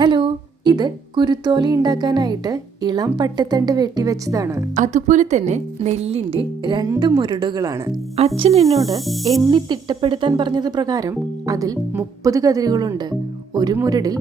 Hello, ഇത് കുരുത്തോല ഉണ്ടാക്കാനായിട്ട് ഇളം പട്ടത്തണ്ട് വെട്ടിവെച്ചതാണ്. അതുപോലെ തന്നെ നെല്ലിന്റെ 2 മുരടുകളാണ്. അച്ഛൻ എന്നോട് എണ്ണി തിട്ടപ്പെടുത്താൻ പറഞ്ഞത് പ്രകാരം അതിൽ 30 കതിരുകളുണ്ട്. ഒരു മുരടിൽ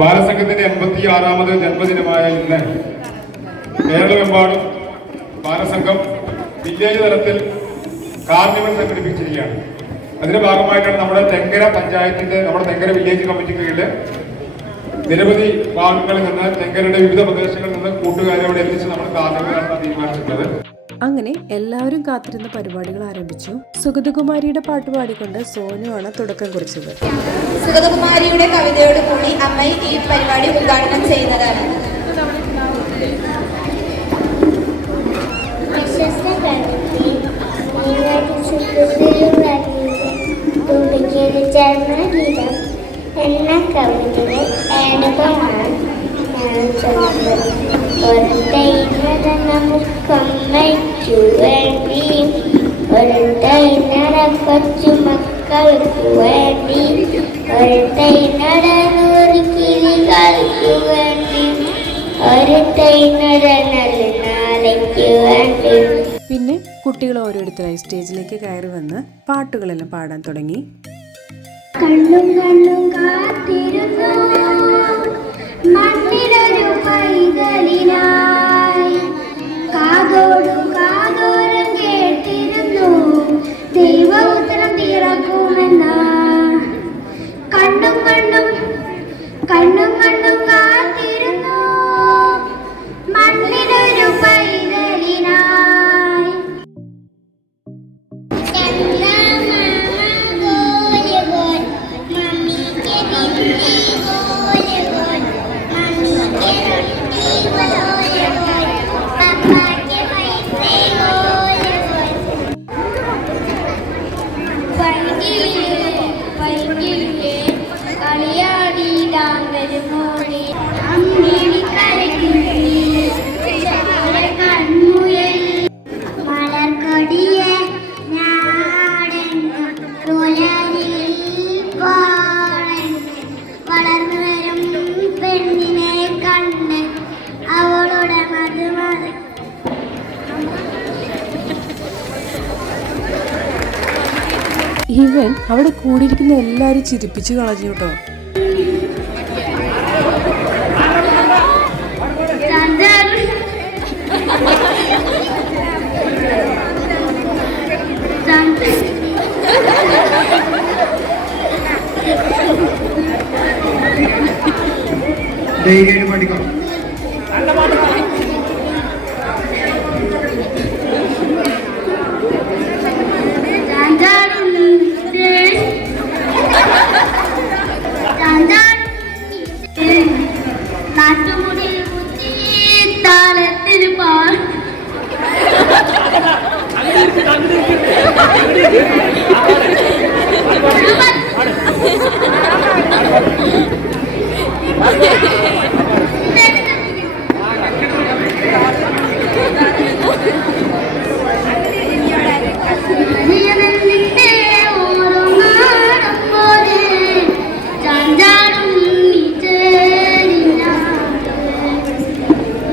ബാലസംഘത്തിന്റെ 86ാമത് ജന്മദിനമായ ഇന്ന് കേരളമെമ്പാടും ബാലസംഘം വില്ലേജ് തലത്തിൽ കാർണിവൽ സംഘടിപ്പിച്ചിരിക്കുകയാണ്. അതിന്റെ ഭാഗമായിട്ടാണ് നമ്മുടെ തെങ്കര പഞ്ചായത്തിന്റെ തെങ്കര വില്ലേജ് കമ്മിറ്റി കീഴിൽ നിരവധി ഭാഗങ്ങളിൽ നിന്ന് തെങ്കരയുടെ വിവിധ പ്രദേശങ്ങളിൽ നിന്ന് കൂട്ടുകാരെ അവിടെ എത്തിച്ച് നമ്മൾ കാർണിവൽ നടത്താൻ തീരുമാനിച്ചിട്ടുള്ളത്. അങ്ങനെ എല്ലാവരും കാത്തിരുന്ന പരിപാടികൾ ആരംഭിച്ചു. സുഗതകുമാരിയുടെ പാട്ട് പാടിക്കൊണ്ട് സോനുവാണ് തുടക്കം കുറിച്ചത്. സുഗതകുമാരിയുടെ കവിതയോട് കൂടി അമ്മ ഈ പരിപാടി ഉദ്ഘാടനം ചെയ്യുന്നതാണ്. ജന്മഗീതം എന്ന കവിതയുടെ അനുഭവമാണ് ഒരു തൈനട നമുക്കമ്മയ്ക്കു വേണ്ടി, ഒരു തൈനട കൊച്ചു മക്കൾക്കു വേണ്ടി, ഒരു തൈനട 100 കിളികൾക്കു വേണ്ടി, ഒരു തൈനട നല്ല നാളേക്ക് വേണ്ടി. പിന്നെ കുട്ടികൾ ഓരോരുത്തരായി സ്റ്റേജിലേക്ക് കയറി വന്ന് പാട്ടുകളെല്ലാം പാടാൻ തുടങ്ങി. കണ്ണും കണ്ണും കാത്തിരുന്നു മണ്ണിലൊരു പൈതലിനായി, കാതോടും കാതോരം കേട്ടിരുന്നു ദൈവോത്തരം പിറക്കുമെന്ന്. വളർന്നു വരും പെണ്ണിനെ കണ്ട് അവളുടെ മധുമതി ഇവൻ അവിടെ കൂടിയിരിക്കുന്ന എല്ലാരും ചിരിപ്പിച്ചു കളഞ്ഞു കേട്ടോ. പഠിക്കാം. നാട്ടുമുടി കുത്തി താളത്തിൽ പാടും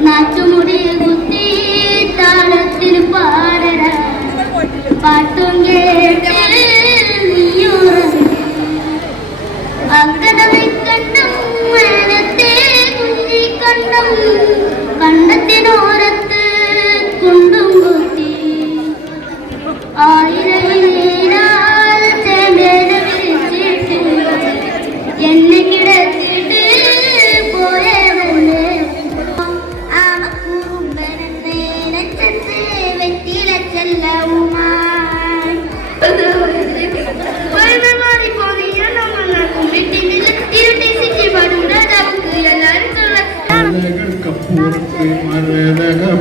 നാട്ടുമുടി കുത്തി താളത്തിൽ പാടട പാട്ടും കേട്ട് അഗ്രതം വേനത്തെ കുഞ്ഞിക്കണ്ടം കണ്ടത്തിനോരത്ത് കുണ്ടും കുത്തി ആയിരവിനാൽ ചേമ്പേന വിരിച്ചിട്ട് എന്നെ കിടത്തിട്ട് പോയവല്ലേ ആമക്കൂമ്പരത്തെ നച്ചത്ത് വെറ്റില ചെല്ലവുമായി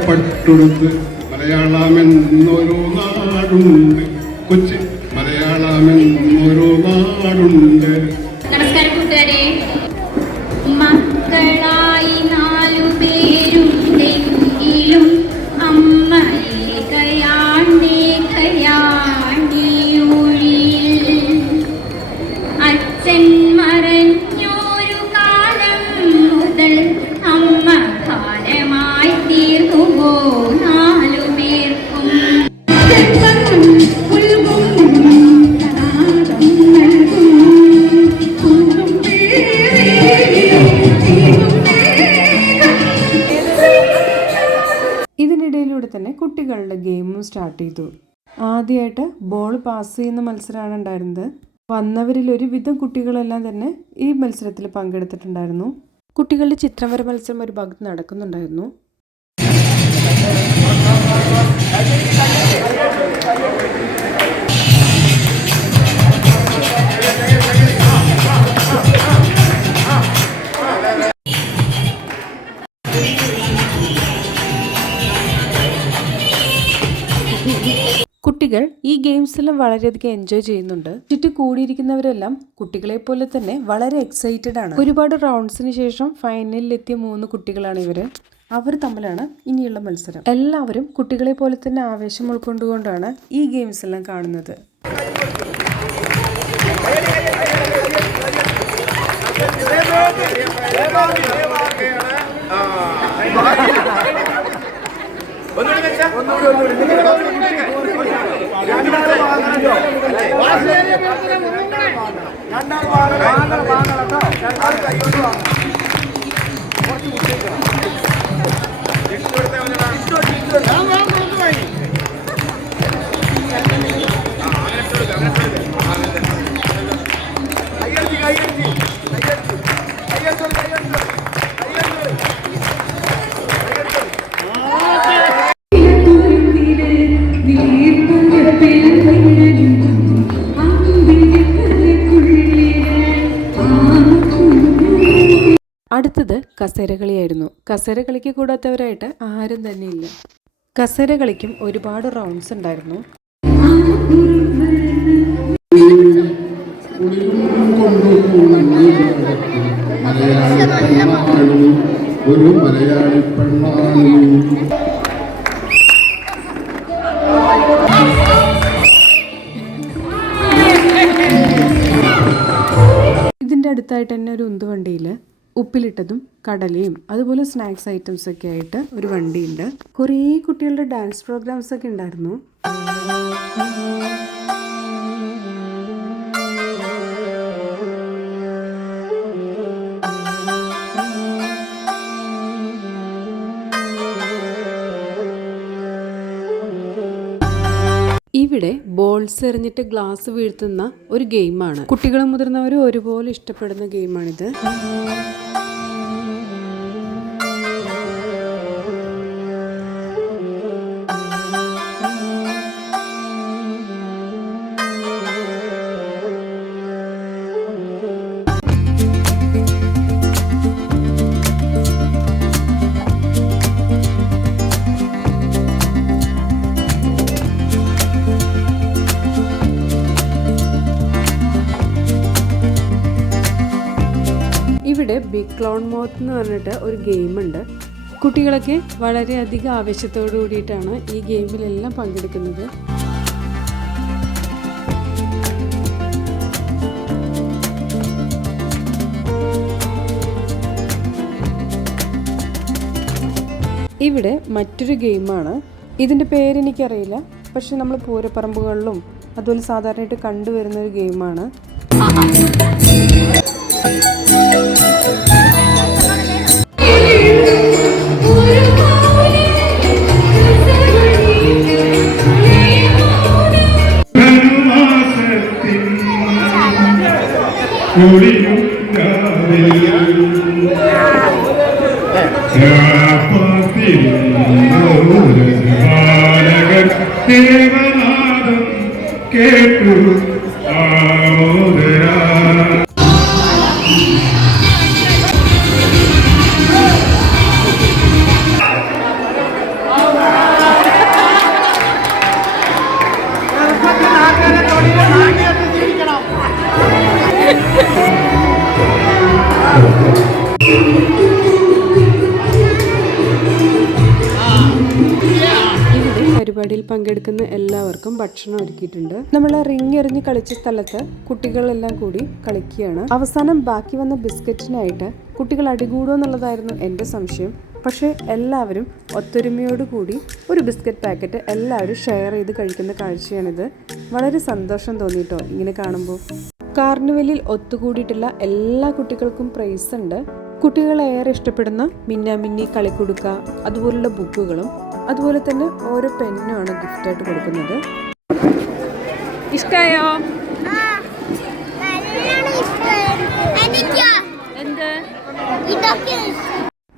പട്ടുടുത്ത് മലയാളമെന്നൊരു നാടുണ്ട്, കൊച്ചി മലയാളമെന്നൊരു നാടുണ്ട്. നമസ്കാരം കൂട്ടുകാരെ. മക്കളായി 4 പേരുണ്ടെങ്കിലും അമ്മ കയാണ്ടിയൊഴിയിൽ അച്ഛൻ മറഞ്ഞൊരു കാലം മുതൽ അമ്മ കാലമായി തീർന്നുവോ 4 പേർക്കും. ഇതിനിടയിലൂടെ തന്നെ കുട്ടികളുടെ ഗെയിമും സ്റ്റാർട്ട് ചെയ്തു. ആദ്യമായിട്ട് ബോൾ പാസ് ചെയ്യുന്ന മത്സരമാണ് ഉണ്ടായിരുന്നത്. വന്നവരിൽ ഒരുവിധം കുട്ടികളെല്ലാം തന്നെ ഈ മത്സരത്തിൽ പങ്കെടുത്തിട്ടുണ്ടായിരുന്നു. കുട്ടികളുടെ ചിത്രം വര മത്സരം ഒരു ഭാഗത്ത് നടക്കുന്നുണ്ടായിരുന്നു. കുട്ടികൾ ഈ ഗെയിംസ് എല്ലാം വളരെയധികം എൻജോയ് ചെയ്യുന്നുണ്ട്. ചുറ്റും കൂടിയിരിക്കുന്നവരെല്ലാം കുട്ടികളെ പോലെ തന്നെ വളരെ എക്സൈറ്റഡ് ആണ്. ഒരുപാട് റൗണ്ട്സിന് ശേഷം ഫൈനലിൽ എത്തിയ 3 കുട്ടികളാണ് ഇവര്. അവർ തമ്മിലാണ് ഇനിയുള്ള മത്സരം. എല്ലാവരും കുട്ടികളെ പോലെ തന്നെ ആവേശം ഉൾക്കൊണ്ടുകൊണ്ടാണ് ഈ ഗെയിംസ് എല്ലാം കാണുന്നത്. അടുത്തത് കസേരകളിയായിരുന്നു. കസേരകളിക്ക് കൂടാത്തവരായിട്ട് ആരും തന്നെ ഇല്ല. കസേരകളിക്കും ഒരുപാട് റൗണ്ട്സ് ഉണ്ടായിരുന്നു. ഒരു മലയാളി പെണ്ണാണ്. ഇതിൻ്റെ അടുത്തായിട്ട് തന്നെ ഒരു ഉന്തുവണ്ടിയിൽ ഉപ്പിലിട്ടതും കടലയും അതുപോലെ സ്നാക്സ് ഐറ്റംസ് ഒക്കെ ആയിട്ട് ഒരു വണ്ടിയുണ്ട്. കുറേ കുട്ടികളുടെ ഡാൻസ് പ്രോഗ്രാംസ് ഒക്കെ ഉണ്ടായിരുന്നു. ഇവിടെ ബോൾസ് എറിഞ്ഞിട്ട് ഗ്ലാസ് വീഴ്ത്തുന്ന ഒരു ഗെയിമാണ്. കുട്ടികളും മുതിർന്നവരും ഒരുപോലെ ഇഷ്ടപ്പെടുന്ന ഗെയിമാണിത്. ഇവിടെ ബിഗ് ക്ലോൺ മൗത്ത് എന്ന് പറഞ്ഞിട്ട് ഒരു ഗെയിമുണ്ട്. കുട്ടികളൊക്കെ വളരെയധികം ആവേശത്തോടു കൂടിയിട്ടാണ് ഈ ഗെയിമിലെല്ലാം പങ്കെടുക്കുന്നത്. ഇവിടെ മറ്റൊരു ഗെയിമാണ്. ഇതിൻ്റെ പേരെനിക്കറിയില്ല, പക്ഷെ നമ്മൾ പൂരപ്പറമ്പുകളിലും അതുപോലെ സാധാരണയായിട്ട് കണ്ടുവരുന്ന ഒരു ഗെയിമാണ്. ദേവനാദം കേട്ടു ആമോദരാ. പരിപാടിയിൽ പങ്കെടുക്കുന്ന എല്ലാവർക്കും ഭക്ഷണം ഒരുക്കിയിട്ടുണ്ട്. നമ്മൾ റിങ് എറിഞ്ഞ് കളിച്ച സ്ഥലത്ത് കുട്ടികളെല്ലാം കൂടി കളിക്കുകയാണ്. അവസാനം ബാക്കി വന്ന ബിസ്ക്കറ്റിനായിട്ട് കുട്ടികൾ അടികൂടുമോ എന്നുള്ളതായിരുന്നു എൻ്റെ സംശയം. പക്ഷേ എല്ലാവരും ഒത്തൊരുമയോടുകൂടി ഒരു ബിസ്ക്കറ്റ് പാക്കറ്റ് എല്ലാവരും ഷെയർ ചെയ്ത് കഴിക്കുന്ന കാഴ്ചയാണിത്. വളരെ സന്തോഷം തോന്നിയിട്ടോ ഇങ്ങനെ കാണുമ്പോൾ. കാർണിവലിൽ ഒത്തുകൂടിയിട്ടുള്ള എല്ലാ കുട്ടികൾക്കും പ്രൈസ് ഉണ്ട്. കുട്ടികൾ ഏറെ ഇഷ്ടപ്പെടുന്ന മിന്നാമിന്നി കളിക്കുടുക്ക അതുപോലുള്ള ബുക്കുകളും അതുപോലെ തന്നെ ഓരോ പെന്നുമാണ് ഗിഫ്റ്റായിട്ട് കൊടുക്കുന്നത്. ഇഷ്ടമായോ?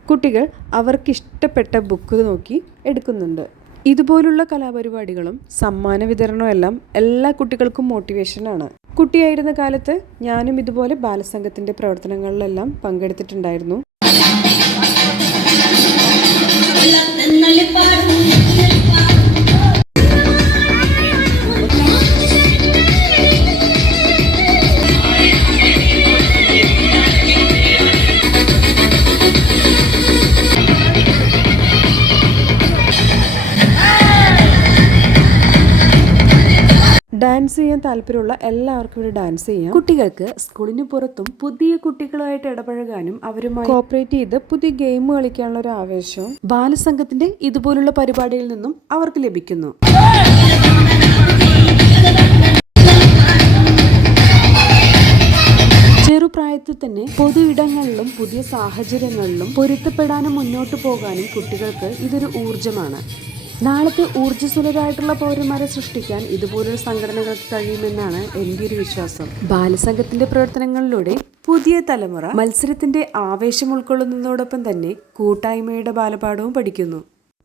കുട്ടികൾ അവർക്കിഷ്ടപ്പെട്ട ബുക്ക് നോക്കി എടുക്കുന്നുണ്ട്. ഇതുപോലുള്ള കലാപരിപാടികളും സമ്മാന വിതരണവും എല്ലാം എല്ലാ കുട്ടികൾക്കും മോട്ടിവേഷനാണ്. കുട്ടിയായിരുന്ന കാലത്ത് ഞാനും ഇതുപോലെ ബാലസംഘത്തിന്റെ പ്രവർത്തനങ്ങളിലെല്ലാം പങ്കെടുത്തിട്ടുണ്ടായിരുന്നു. ഡാൻസ് ചെയ്യാൻ താല്പര്യമുള്ള എല്ലാവർക്കും ഇവിടെ ഡാൻസ് ചെയ്യാം. കുട്ടികൾക്ക് സ്കൂളിന് പുറത്തും പുതിയ കുട്ടികളുമായിട്ട് ഇടപഴകാനും അവരുമായി കോപ്പറേറ്റ് ചെയ്ത് പുതിയ ഗെയിം കളിക്കാനുള്ള ഒരു ആവേശവും ബാലസംഘത്തിന്റെ ഇതുപോലുള്ള പരിപാടിയിൽ നിന്നും അവർക്ക് ലഭിക്കുന്നു. ചെറുപ്രായത്തിൽ തന്നെ പൊതു ഇടങ്ങളിലും പുതിയ സാഹചര്യങ്ങളിലും പൊരുത്തപ്പെടാനും മുന്നോട്ട് പോകാനും കുട്ടികൾക്ക് ഇതൊരു ഊർജമാണ്. നാളത്തെ ഊർജ്ജസ്വലരായിട്ടുള്ള പൗരന്മാരെ സൃഷ്ടിക്കാൻ ഇതുപോലുള്ള സംഘടനകൾക്ക് കഴിയുമെന്നാണ് എൻ്റെ ഒരു വിശ്വാസം. ബാലസംഘത്തിന്റെ പ്രവർത്തനങ്ങളിലൂടെ പുതിയ തലമുറ മത്സരത്തിന്റെ ആവേശം ഉൾക്കൊള്ളുന്നതോടൊപ്പം തന്നെ കൂട്ടായ്മയുടെ ബാലപാഠവും പഠിക്കുന്നു.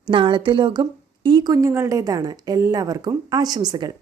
നാളത്തെ ലോകം ഈ കുഞ്ഞുങ്ങളുടേതാണ്. എല്ലാവർക്കും ആശംസകൾ.